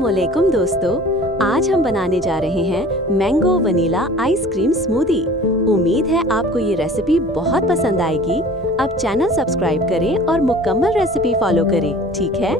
अस्सलामुअलैकुम दोस्तों, आज हम बनाने जा रहे हैं मैंगो वनीला आइसक्रीम स्मूदी। उम्मीद है आपको ये रेसिपी बहुत पसंद आएगी। अब चैनल सब्सक्राइब करें और मुकम्मल रेसिपी फॉलो करें, ठीक है?